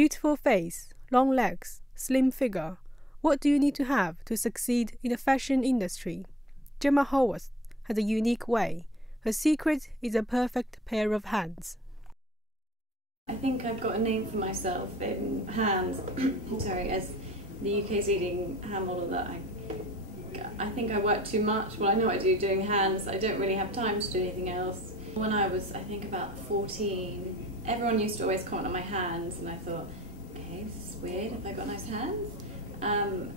Beautiful face, long legs, slim figure. What do you need to have to succeed in the fashion industry? Gemma Howorth has a unique way. Her secret is a perfect pair of hands. I think I've got a name for myself in hands, sorry, as the UK's leading hand model that I think I work too much. Well, I know what I do doing hands. I don't really have time to do anything else. When I was, I think, about 14, everyone used to always comment on my hands, and I thought, okay, this is weird, have I got nice hands?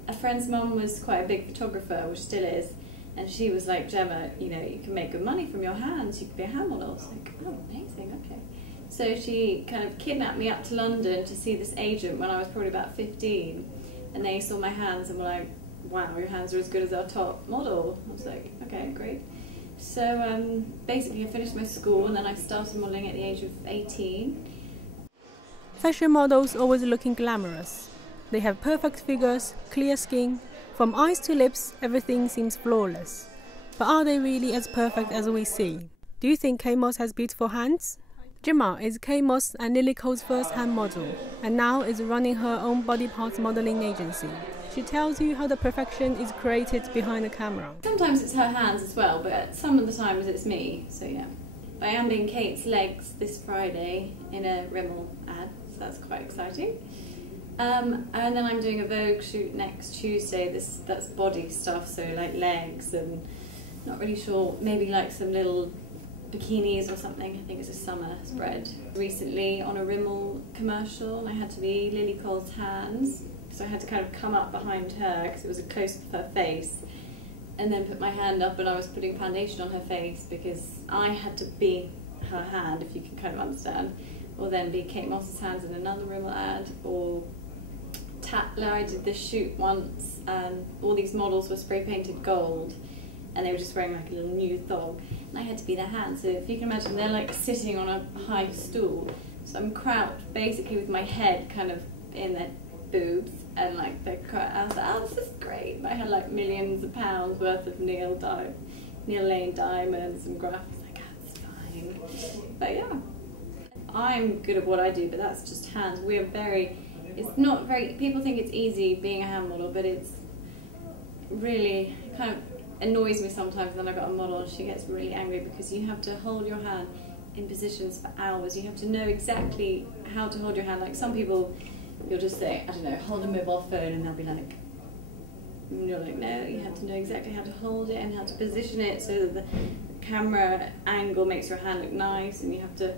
A friend's mum was quite a big photographer, which still is, and she was like, Gemma, you know, you can make good money from your hands, you could be a hand model. I was like, oh, amazing, okay. So she kind of kidnapped me up to London to see this agent when I was probably about 15, and they saw my hands and were like, wow, your hands are as good as our top model. I was like, okay, great. So basically I finished my school and then I started modelling at the age of 18. Fashion models always looking glamorous. They have perfect figures, clear skin. From eyes to lips, everything seems flawless. But are they really as perfect as we see? Do you think Kate Moss has beautiful hands? Gemma is Kate Moss and Lily Cole's first hand model, and now is running her own body parts modelling agency. She tells you how the perfection is created behind the camera. Sometimes it's her hands as well, but some of the times it's me, so yeah. But I am doing Kate's legs this Friday in a Rimmel ad, so that's quite exciting. And then I'm doing a Vogue shoot next Tuesday. That's body stuff, so like legs and not really sure, maybe like some little bikinis or something. I think it's a summer spread. Recently on a Rimmel commercial, and I had to be Lily Cole's hands. So I had to kind of come up behind her because it was a close of her face, and then put my hand up, and I was putting foundation on her face because I had to be her hand, if you can kind of understand, or then be Kate Moss's hands in another Rimmel ad, or I did this shoot once and all these models were spray painted gold and they were just wearing like a little nude thong, and I had to be their hands. So if you can imagine, they're like sitting on a high stool, so I'm crouched basically with my head kind of in their boobs, and like they're quite, I was like, oh, this is great. I had like millions of pounds worth of Neil Lane diamonds and graphics. Like, that's fine. But yeah, I'm good at what I do, but that's just hands. We're very, it's not very, people think it's easy being a hand model, but it's really kind of annoys me sometimes. Then I got a model and she gets really angry because you have to hold your hand in positions for hours. You have to know exactly how to hold your hand. Like some people, you'll just say, I don't know, hold a mobile phone, and they'll be like, and you're like, no, you have to know exactly how to hold it and how to position it so that the camera angle makes your hand look nice, and you have to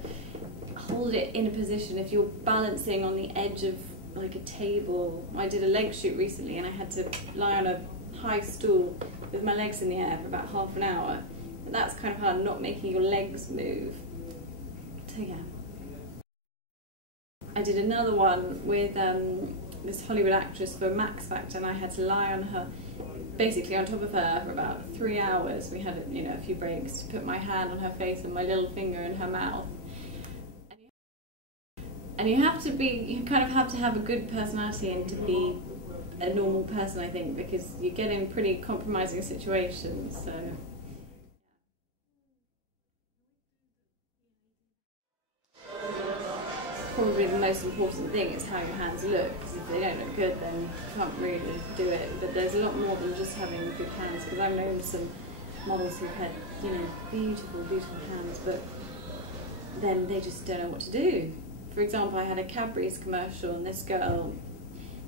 hold it in a position. If you're balancing on the edge of like a table, I did a leg shoot recently and I had to lie on a high stool with my legs in the air for about half an hour, and that's kind of hard, not making your legs move. So yeah. I did another one with this Hollywood actress for Max Factor, and I had to lie on her, basically on top of her for about 3 hours. We had, you know, a few breaks to put my hand on her face and my little finger in her mouth. And you have to be, you kind of have to have a good personality and to be a normal person, I think, because you get in pretty compromising situations. So. Probably the most important thing is how your hands look, because if they don't look good then you can't really do it. But there's a lot more than just having good hands, because I've known some models who've had, you know, beautiful, beautiful hands, but then they just don't know what to do. For example, I had a Cadbury's commercial, and this girl,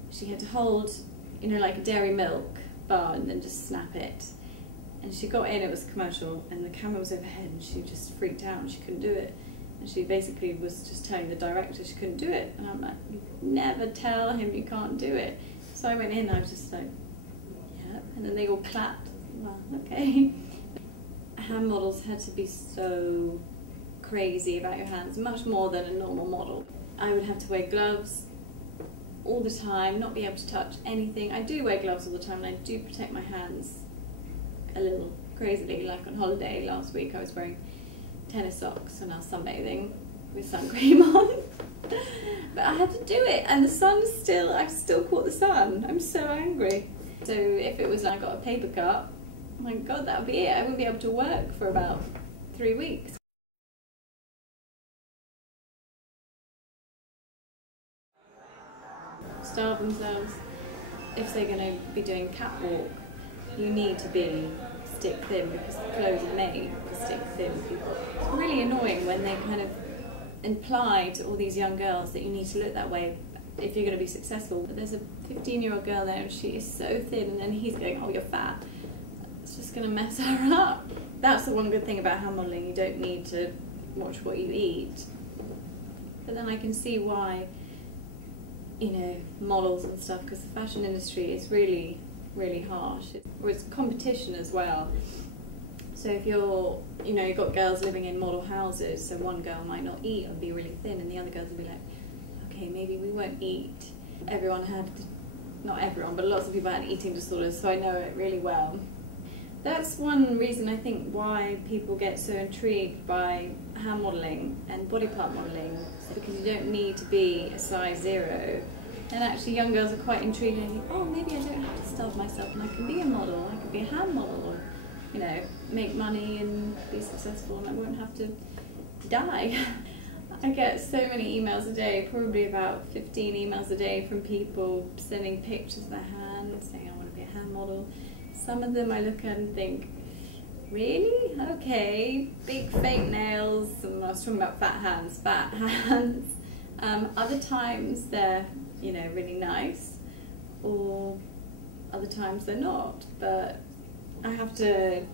she had to hold, you know, like a dairy milk bar and then just snap it. And she got in, it was a commercial, and the camera was overhead, and she just freaked out and she couldn't do it. And she basically was just telling the director she couldn't do it. And I'm like, you never tell him you can't do it. So I went in and I was just like, yeah. And then they all clapped. Well, okay. Hand models had to be so crazy about your hands, much more than a normal model. I would have to wear gloves all the time, not be able to touch anything. I do wear gloves all the time, and I do protect my hands a little crazily. Like on holiday last week, I was wearing tennis socks and I was sunbathing with sun cream on. But I had to do it, and the sun's still, I've still caught the sun. I'm so angry. So if it was like I got a paper cut, oh my god, that would be it. I wouldn't be able to work for about 3 weeks. starve themselves. If they're going to be doing catwalk, you need to be stick thin because the clothes are made for stick thin people. It's really annoying when they kind of imply to all these young girls that you need to look that way if you're going to be successful. But there's a 15-year-old girl there and she is so thin, and then he's going, oh, you're fat. It's just going to mess her up. That's the one good thing about hand modelling, you don't need to watch what you eat. But then I can see why, you know, models and stuff, because the fashion industry is really, really harsh. It's competition as well. So if you're, you know, you've got girls living in model houses, so one girl might not eat and be really thin, and the other girls will be like, okay, maybe we won't eat. Everyone had, not everyone, but lots of people had eating disorders, so I know it really well. That's one reason I think why people get so intrigued by hand modelling and body part modelling, because you don't need to be a size 0. And actually young girls are quite intrigued and think, oh, maybe I don't have to starve myself and I can be a model, I could be a hand model, or, you know, make money and be successful and I won't have to die. I get so many emails a day, probably about 15 emails a day from people sending pictures of their hands, saying I want to be a hand model. Some of them I look at and think, really? Okay, big fake nails, and I was talking about fat hands. Other times they're, you know, really nice, or other times they're not. But I have to,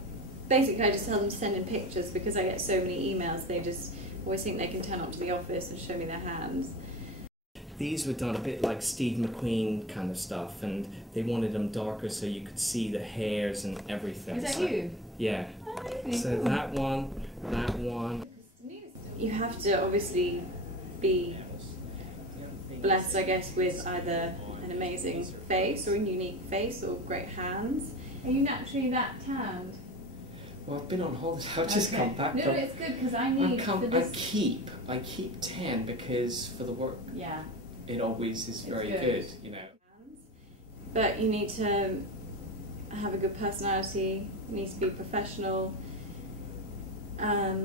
basically I just tell them to send in pictures because I get so many emails, they just always think they can turn up to the office and show me their hands. These were done a bit like Steve McQueen kind of stuff, and they wanted them darker so you could see the hairs and everything. Is that you? Yeah. Oh, so cool. that one. You have to obviously be blessed, I guess, with either an amazing face or a unique face or great hands. Are you naturally that tanned? Well, I've been on holiday. I've just come back. No, it's good because I need. I keep tan because for the work. Yeah. It always is very good, you know. But you need to have a good personality. You need to be professional. Yeah,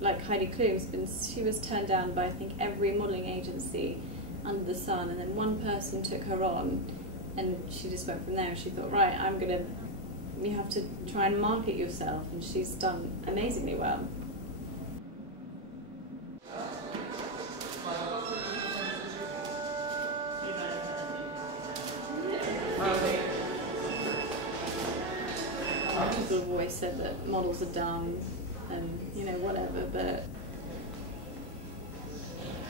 like Heidi Klum's she was turned down by I think every modelling agency under the sun, and then one person took her on, and she just went from there. And she thought, right, you have to try and market yourself, and she's done amazingly well. People have always said that models are dumb and, you know, whatever, but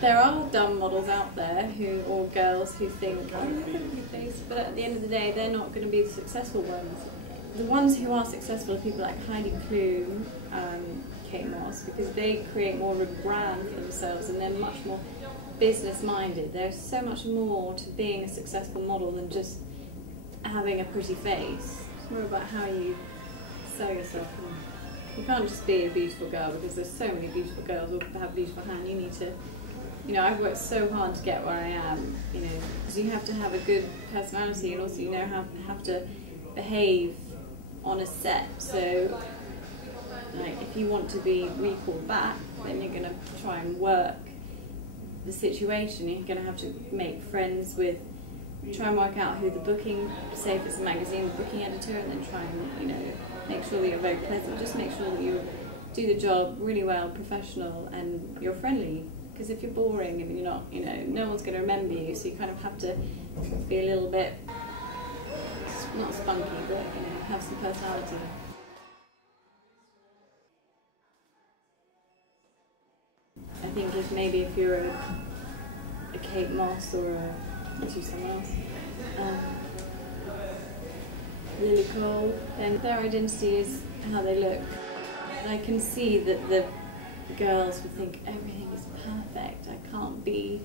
there are dumb models out there or girls who think, oh, look at your face, but at the end of the day, they're not going to be the successful ones. The ones who are successful are people like Heidi Klum, Kate Moss, because they create more of a brand for themselves and they're much more business-minded. There's so much more to being a successful model than just having a pretty face. It's more about how you sell yourself. You can't just be a beautiful girl because there's so many beautiful girls who have beautiful hands. You need to, you know, I've worked so hard to get where I am, you know, because you have to have a good personality and also you know have to behave on a set. So, like, if you want to be recalled back, then you're going to try and work the situation. You're going to have to make friends with, try and work out who the booking, say if it's a magazine, the booking editor, and then try and, you know, make sure that you're very pleasant. Just make sure that you do the job really well, professional, and you're friendly. Because if you're boring and you're not, you know, no one's going to remember you, so you kind of have to be a little bit, not spunky, but, you know, have some personality. I think if you're a Kate Moss or someone else, Lily Cole, then their identity is how they look. And I can see that the girls would think everything is perfect, I can't be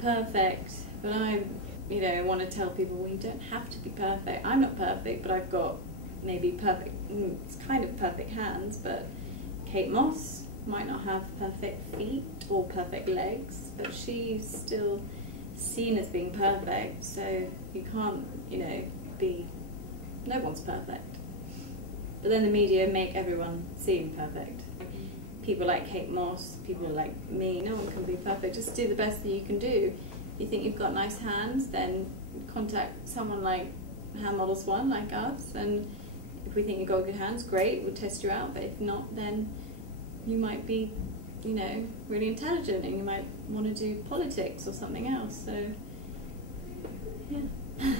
perfect, but I, you know, want to tell people, well, you don't have to be perfect. I'm not perfect, but I've got maybe perfect, it's kind of perfect hands, but Kate Moss might not have perfect feet or perfect legs, but she's still seen as being perfect, so you can't, you know, no one's perfect. But then the media make everyone seem perfect. people like Kate Moss, people like me, no one can be perfect. Just do the best that you can do. If you think you've got nice hands, then contact someone like Hand Models One, like us, and if we think you've got good hands, great, we'll test you out, but if not, then you might be, you know, really intelligent and you might want to do politics or something else, so yeah.